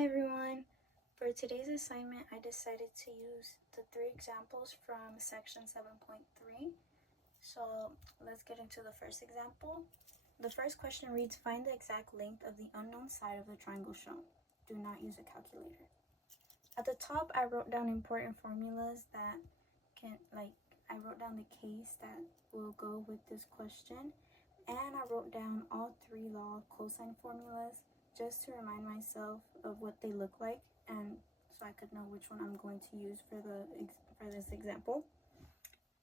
Hi everyone! For today's assignment, I decided to use the 3 examples from section 7.3. So let's get into the first example. The first question reads, find the exact length of the unknown side of the triangle shown. Do not use a calculator. At the top, I wrote down important formulas that I wrote down the case that will go with this question. And I wrote down all 3 law of cosine formulas just to remind myself of what they look like, and so I could know which one I'm going to use for this example.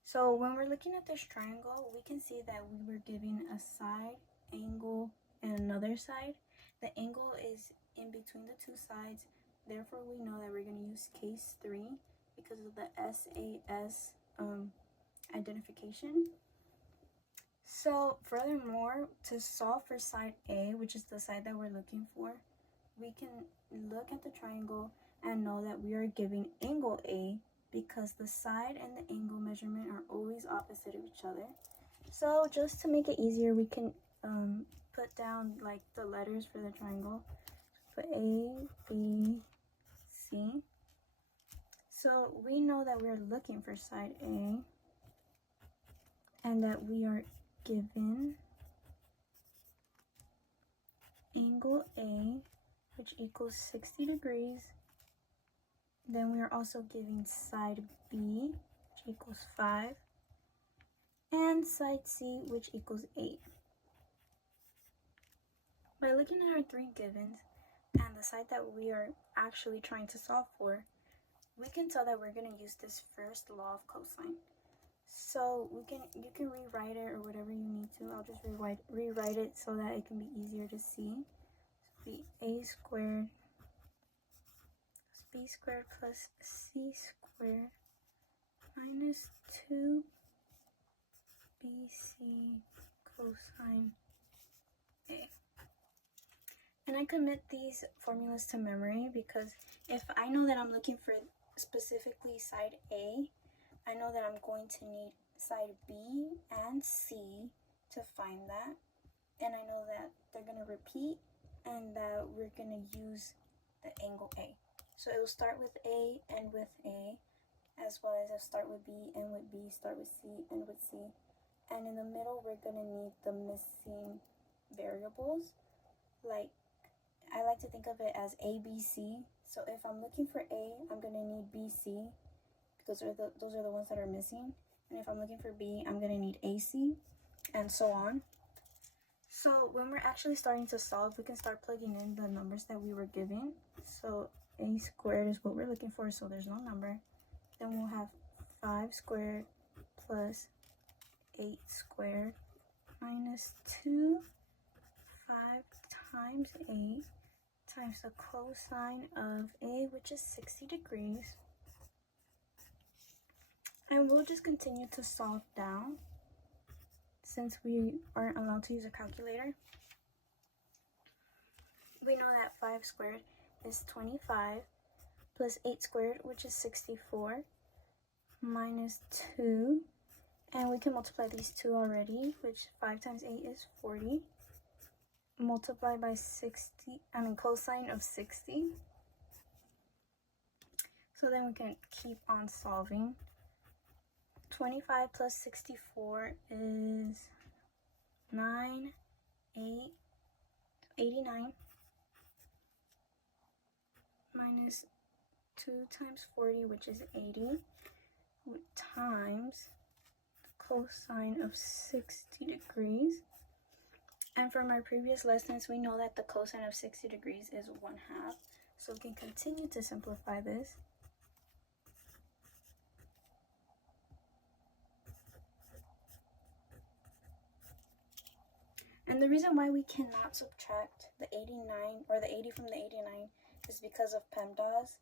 So when we're looking at this triangle, we can see that we were given a side, angle, and another side. The angle is in between the 2 sides, therefore we know that we're going to use case 3 because of the SAS identification. So furthermore, to solve for side A, which is the side that we're looking for, we can look at the triangle and know that we are giving angle A because the side and the angle measurement are always opposite of each other. So just to make it easier, we can put down like the letters for the triangle. Put A, B, C. So we know that we're looking for side A and that we are given angle A, which equals 60 degrees. Then we are also giving side B, which equals 5, and side C, which equals 8. By looking at our 3 givens and the side that we are actually trying to solve for, we can tell that we're going to use this first law of cosine. So you can rewrite it or whatever you need to. I'll just rewrite it so that it can be easier to see. So be a squared plus b squared plus c squared minus 2bc cosine a. And I commit these formulas to memory because if I know that I'm looking for specifically side A, I know that I'm going to need side B and C to find that. And I know that they're going to repeat and that we're going to use the angle A. So it will start with A, end with A, as well as it'll start with B, end with B, start with C, end with C. And in the middle, we're going to need the missing variables. Like, I like to think of it as A, B, C. So if I'm looking for A, I'm going to need B, C. Those are the ones that are missing. And if I'm looking for B, I'm going to need AC, and so on. So when we're actually starting to solve, we can start plugging in the numbers that we were given. So A squared is what we're looking for, so there's no number. Then we'll have 5 squared plus 8 squared minus 2, 5 times 8 times the cosine of A, which is 60 degrees. And we'll just continue to solve down since we aren't allowed to use a calculator. We know that 5 squared is 25 plus 8 squared, which is 64, minus 2. And we can multiply these 2 already, which 5 times 8 is 40. Multiply by cosine of 60. So then we can keep on solving. 25 plus 64 is 89 minus 2 times 40, which is 80, times the cosine of 60 degrees. And from our previous lessons, we know that the cosine of 60 degrees is 1/2. So we can continue to simplify this. And the reason why we cannot subtract the 89 or the 80 from the 89 is because of PEMDAS.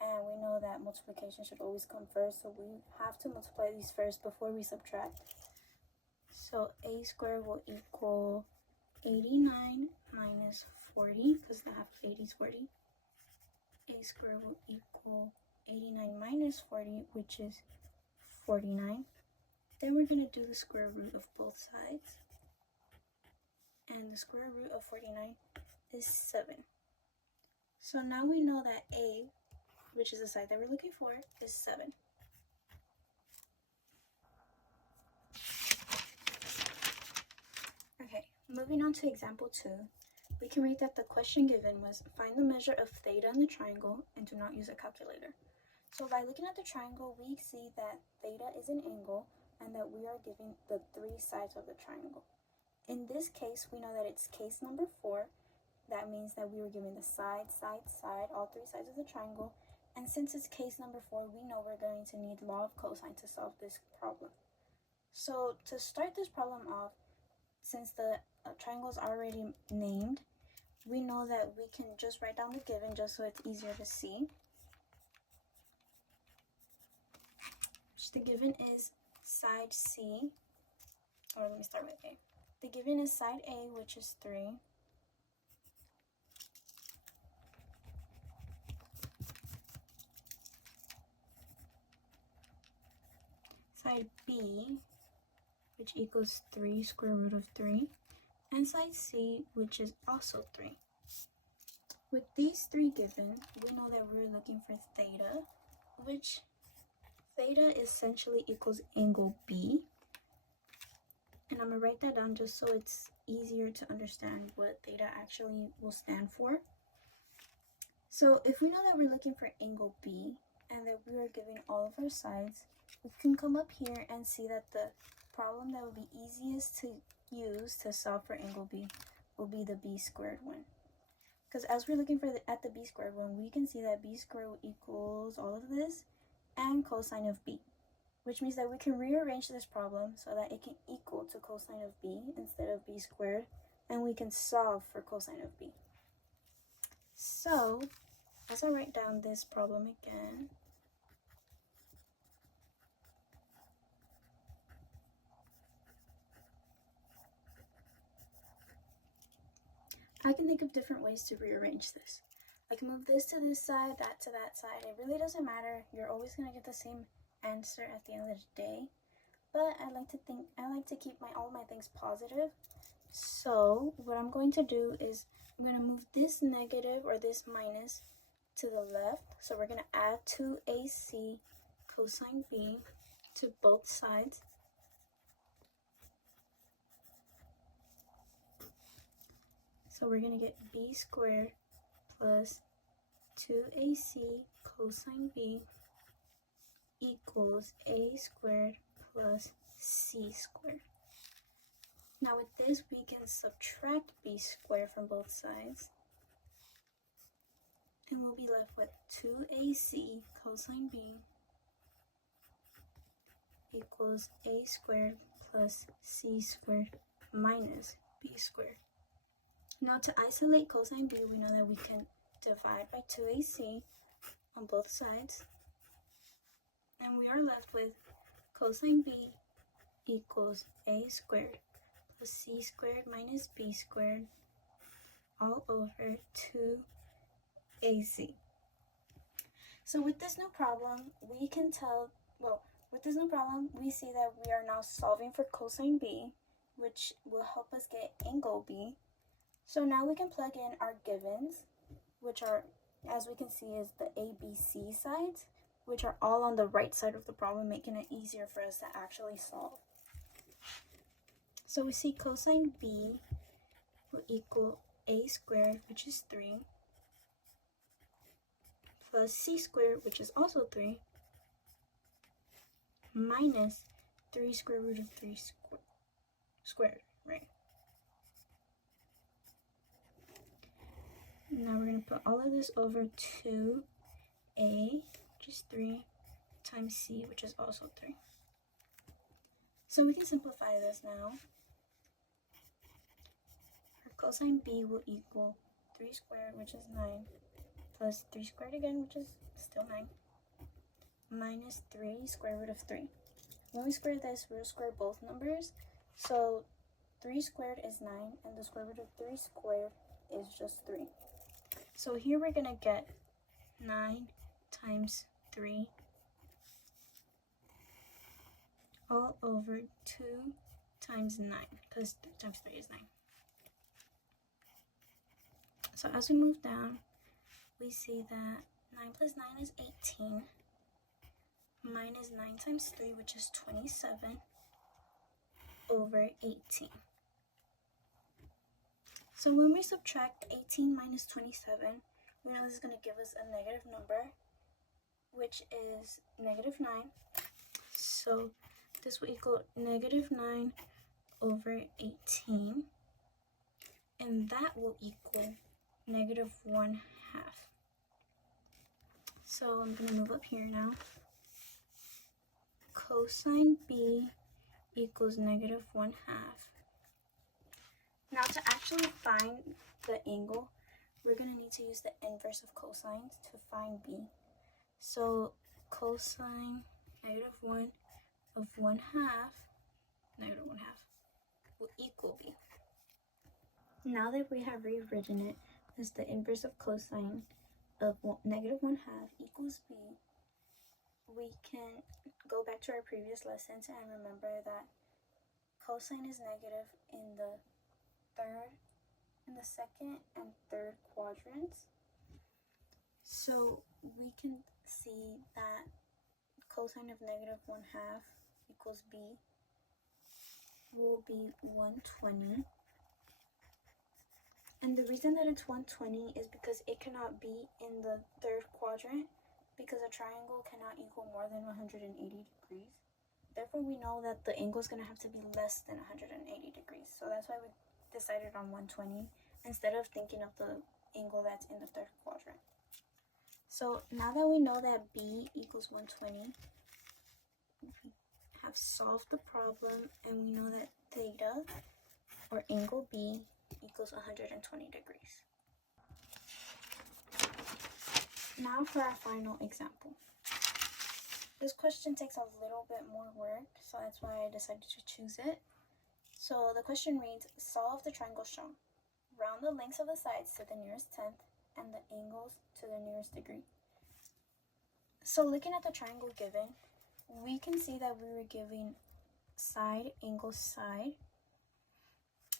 And we know that multiplication should always come first, so we have to multiply these first before we subtract. So a squared will equal 89 minus 40, because the half of 80 is 40. A squared will equal 89 minus 40, which is 49. Then we're going to do the square root of both sides. And the square root of 49 is 7. So now we know that A, which is the side that we're looking for, is 7. Okay, moving on to example 2, we can read that the question given was find the measure of theta in the triangle and do not use a calculator. So by looking at the triangle, we see that theta is an angle and that we are given the 3 sides of the triangle. In this case, we know that it's case number 4. That means that we were given the side, all 3 sides of the triangle. And since it's case number 4, we know we're going to need law of cosine to solve this problem. So to start this problem off, since the triangle is already named, we know that we can just write down the given just so it's easier to see. The given is side C, or let me start with A. The given is side A, which is 3. Side B, which equals 3 square root of 3. And side C, which is also 3. With these 3 given, we know that we're looking for theta, which theta essentially equals angle B. And I'm going to write that down just so it's easier to understand what theta actually will stand for. So if we know that we're looking for angle B and that we are given all of our sides, we can come up here and see that the problem that would be easiest to use to solve for angle B will be the b squared one. Because as we're looking for at the b squared one, we can see that b squared equals all of this and cosine of b, which means that we can rearrange this problem so that it can equal to cosine of b instead of b squared, and we can solve for cosine of b. So as I write down this problem again, I can think of different ways to rearrange this. I can move this to this side, that to that side. It really doesn't matter. You're always going to get the same answer at the end of the day. But I like to keep all my things positive. So what I'm going to do is I'm going to move this negative or this minus to the left. So we're going to add 2ac cosine b to both sides. So we're going to get b squared plus 2ac cosine b equals a squared plus c squared. Now with this, we can subtract b squared from both sides. And we'll be left with 2ac cosine b equals a squared plus c squared minus b squared. Now to isolate cosine b, we know that we can divide by 2ac on both sides. And we are left with cosine b equals a squared plus c squared minus b squared all over 2ac. So with this new problem, we can tell, we see that we are now solving for cosine b, which will help us get angle b. So now we can plug in our givens, which are, as we can see, is the ABC sides, which are all on the right side of the problem, making it easier for us to actually solve. So we see cosine b will equal a squared, which is 3, plus c squared, which is also 3, minus 3 square root of 3 squared, right? Now we're going to put all of this over 2a, which is 3, times c, which is also 3. So we can simplify this now. Our cosine b will equal 3 squared, which is 9, plus 3 squared again, which is still 9, minus 3 square root of 3. When we square this, we'll square both numbers. So 3 squared is 9, and the square root of 3 squared is just 3. So here we're going to get 9 times 3 all over 2 times 9, because 3 times 3 is 9. So as we move down, we see that 9 plus 9 is 18, minus 9 times 3, which is 27, over 18. So when we subtract 18 minus 27, we know this is going to give us a negative number, which is negative 9. So this will equal negative 9 over 18, and that will equal negative 1/2. So I'm going to move up here now. Cosine B equals negative 1/2. Now to actually find the angle, we're going to need to use the inverse of cosines to find B. So cosine negative 1 of 1/2, negative 1/2, will equal B. Now that we have rewritten it as the inverse of cosine of negative 1/2 equals B, we can go back to our previous lessons and remember that cosine is negative in the second and third quadrants. So we can see that cosine of negative 1/2 equals B will be 120. And the reason that it's 120 is because it cannot be in the third quadrant, because a triangle cannot equal more than 180 degrees. Therefore, we know that the angle is going to have to be less than 180 degrees. So that's why we decided on 120 instead of thinking of the angle that's in the third quadrant. So now that we know that B equals 120, we have solved the problem, and we know that theta, or angle B, equals 120 degrees. Now for our final example. This question takes a little bit more work, so that's why I decided to choose it. So the question reads, solve the triangle shown. Round the lengths of the sides to the nearest tenth and the angles to the nearest degree. So looking at the triangle given, we can see that we were given side, angle, side.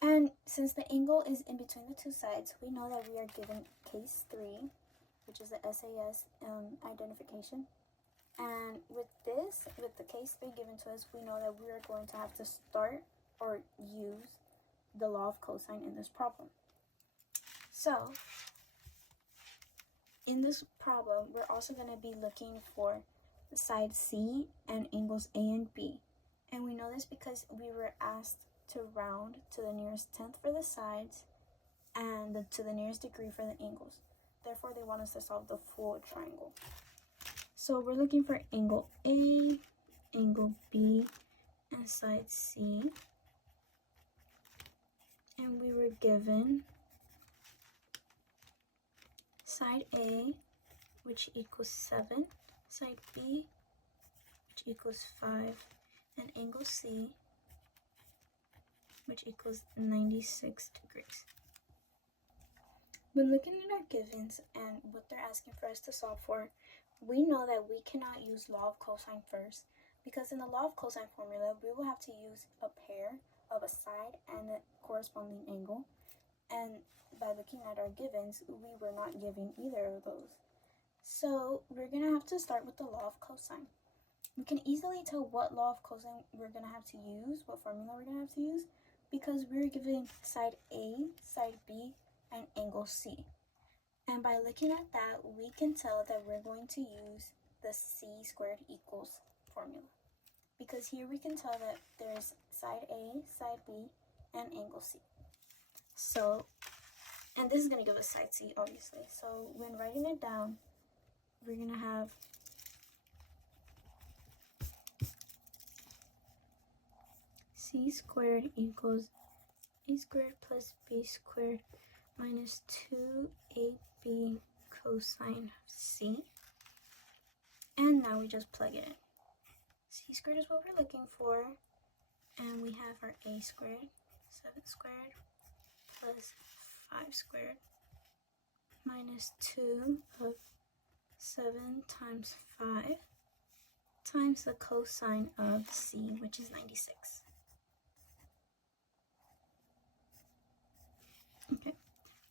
And since the angle is in between the two sides, we know that we are given case 3, which is the SAS identification. And with the case 3 given to us, we know that we are going to have to start or use the law of cosine in this problem. So in this problem, we're also going to be looking for the side C and angles A and B. And we know this because we were asked to round to the nearest tenth for the sides and to the nearest degree for the angles. Therefore, they want us to solve the full triangle. So we're looking for angle A, angle B, and side C. And we were given side A, which equals 7, side B, which equals 5, and angle C, which equals 96 degrees. When looking at our givens and what they're asking for us to solve for, we know that we cannot use law of cosine first, because in the law of cosine formula, we will have to use a pair of a side and a corresponding angle. And by looking at our givens, we were not given either of those. So we're going to have to start with the law of cosine. We can easily tell what law of cosine we're going to have to use, what formula we're going to have to use, because we're given side A, side B, and angle C. And by looking at that, we can tell that we're going to use the C squared equals formula. Because here we can tell that there's side A, side B, and angle C. So, and this is going to give us side C, obviously. So when writing it down, we're going to have C squared equals A squared plus B squared minus 2AB cosine C. And now we just plug it in. C squared is what we're looking for. And we have our A squared, 7 squared, plus 5 squared, minus 2 of 7 times 5, times the cosine of C, which is 96. Okay,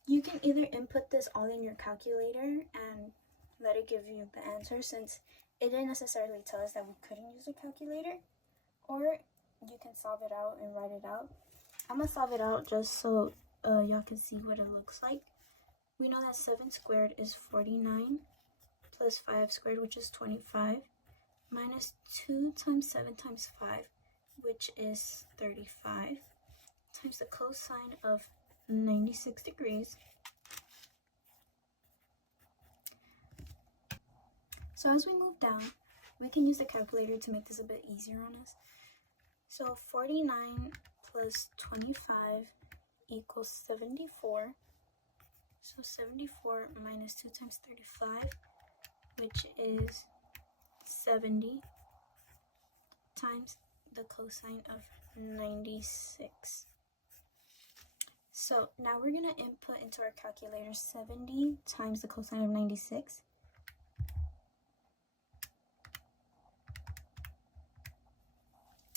You can either input this all in your calculator and let it give you the answer, since it didn't necessarily tell us that we couldn't use a calculator, or you can solve it out and write it out. I'm gonna solve it out just so y'all can see what it looks like. We know that 7 squared is 49 plus 5 squared, which is 25, minus 2 times 7 times 5, which is 35, times the cosine of 96 degrees. So as we move down, we can use the calculator to make this a bit easier on us. So 49 plus 25 equals 74. So 74 minus 2 times 35, which is 70, times the cosine of 96. So now we're going to input into our calculator 70 times the cosine of 96.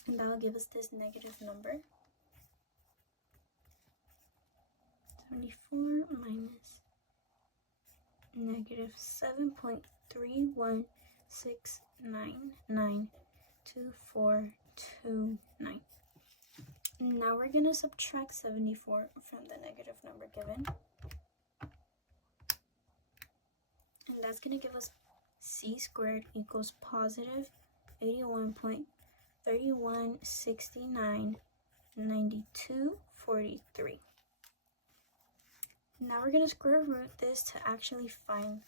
And that will give us this negative number. 74 minus negative 7.316992429. Now we're going to subtract 74 from the negative number given. And that's going to give us c squared equals positive 81.31699243. Now we're going to square root this to actually find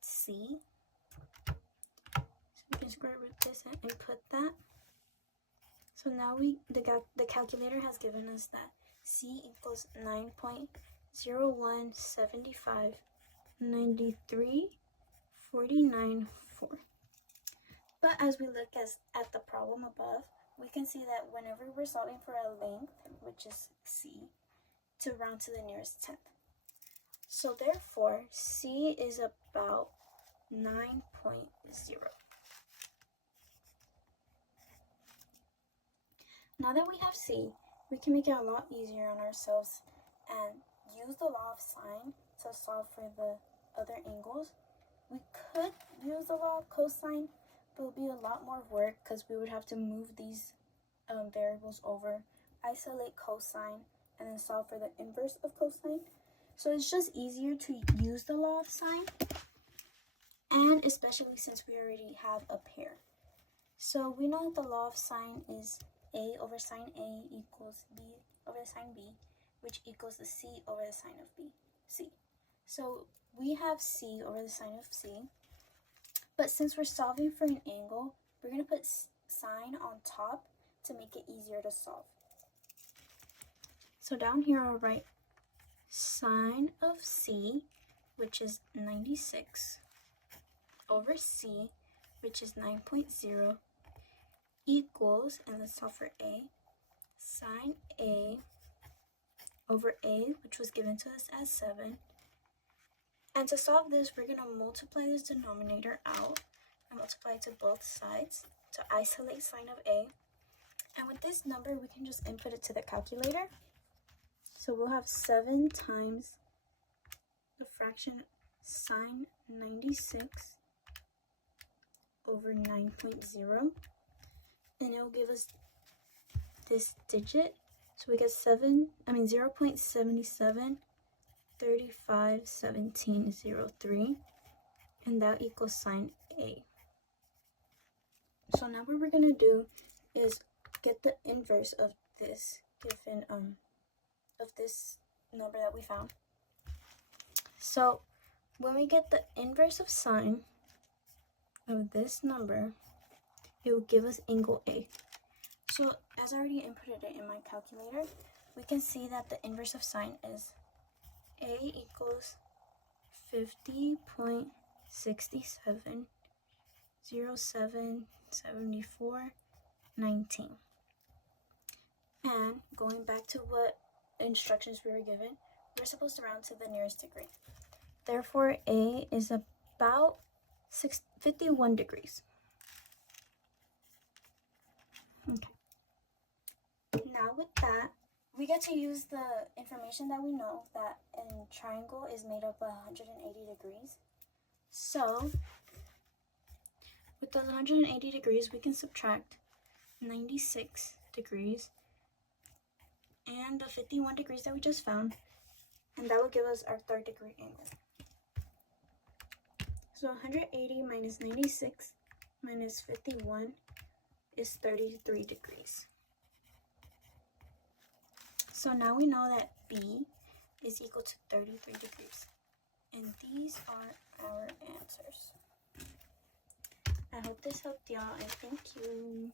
c. So we can square root this and input that. So now the calculator has given us that c equals 9.01759349.4. But as we look at the problem above, we can see that whenever we're solving for a length, which is c, to round to the nearest tenth. So therefore, c is about 9.0. Now that we have c, we can make it a lot easier on ourselves and use the law of sine to solve for the other angles. We could use the law of cosine, but it would be a lot more work because we would have to move these variables over, isolate cosine, and then solve for the inverse of cosine. So it's just easier to use the law of sine, and especially since we already have a pair. So we know that the law of sine is a over sine A equals b over the sine b, which equals the c over the sine of c. So we have c over the sine of c, but since we're solving for an angle, we're going to put sine on top to make it easier to solve. So down here I'll write sine of c, which is 96, over c, which is 9.0, equals, and let's solve for a, sine a over a, which was given to us as 7. And to solve this, we're going to multiply this denominator out and multiply it to both sides to isolate sine of a. And with this number, we can just input it to the calculator. So we'll have 7 times the fraction sine 96 over 9.0. And it will give us this digit. So we get 0.77351703, and that equals sine A. So now what we're gonna do is get the inverse of this given of this number that we found. So when we get the inverse of sine of this number, it will give us angle A. So as I already inputted it in my calculator, we can see that the inverse of sine is A equals 50.67077419. And going back to what instructions we were given, we're supposed to round to the nearest degree. Therefore, A is about 51 degrees. Okay. Now with that, we get to use the information that we know that a triangle is made up of 180 degrees. So with those 180 degrees, we can subtract 96 degrees and the 51 degrees that we just found, and that will give us our third degree angle. So 180 minus 96 minus 51 is 33 degrees. So now we know that B is equal to 33 degrees. And these are our answers. I hope this helped y'all, and thank you.